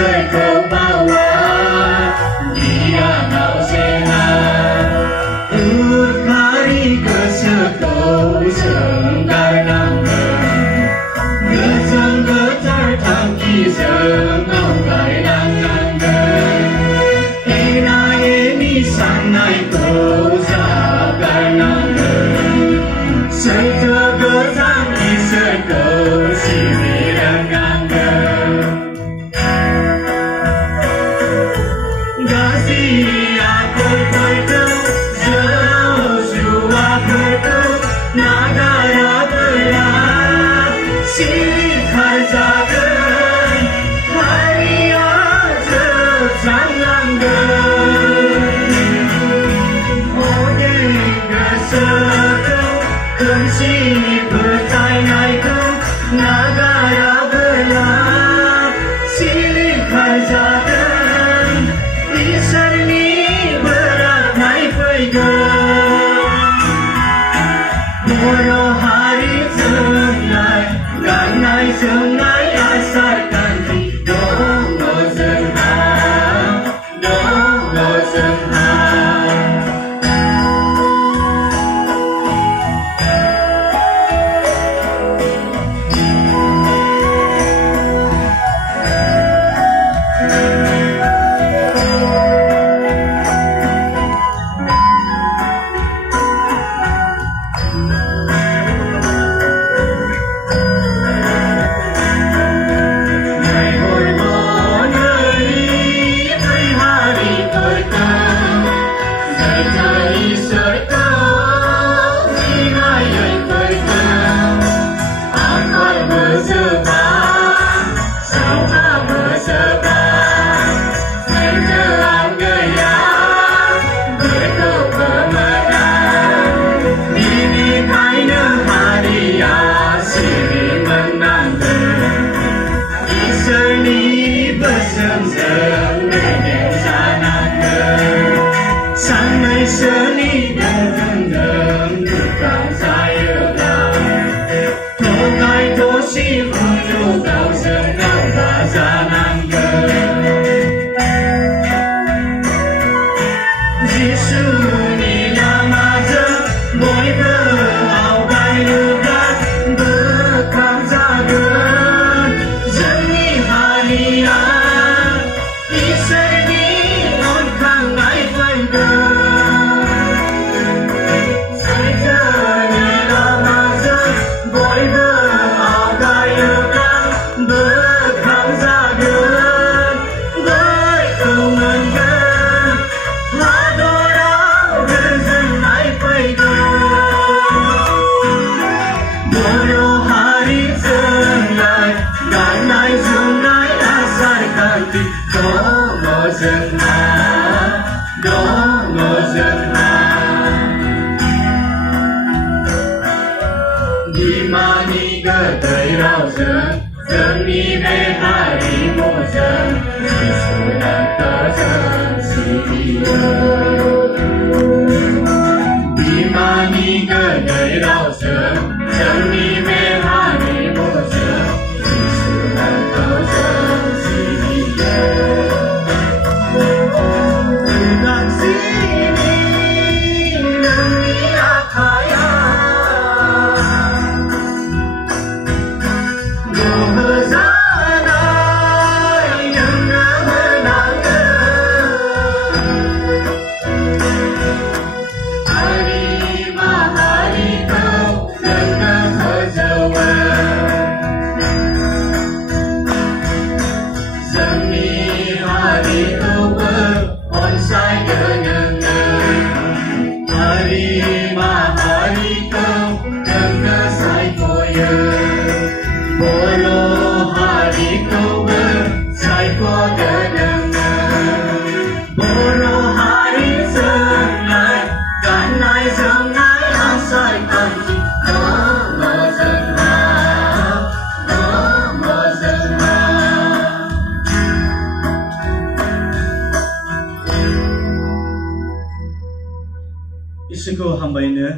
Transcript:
sợi cầu bao la dia nào sẽ là ước hari kesekau senggarang geseng getar tangki sengau gai dangan ena eni sanai kau sabar nanggen sejaga tangki sekau siwiran nanggen Gasi aku bertemu Joshua bertemu Nagara gelap Silih harzakan Hari aja sangganggan Odeng kesekau Kunci bertainaiku Nagara gelap Silih harzakan Isani berat naik pegang Moro hari senai Ganai senai asarkan Dongo senai Dongo senai Sanai seni dan bukan saya Togai tosi untuk kau senang bazanan Jisu ni lama je boy berau gai lugat bekam zagen Zeni harian Iseni on kang ngai fai Dongo senang, dongo senang Di mani gedai rau zeng Zeng ni be hari mu zeng Si sunan te zeng si dia Di mani gedai rau zeng Zeng ni be hari mu zeng Si sunan te zeng si dia इसोरखौ हामबायनो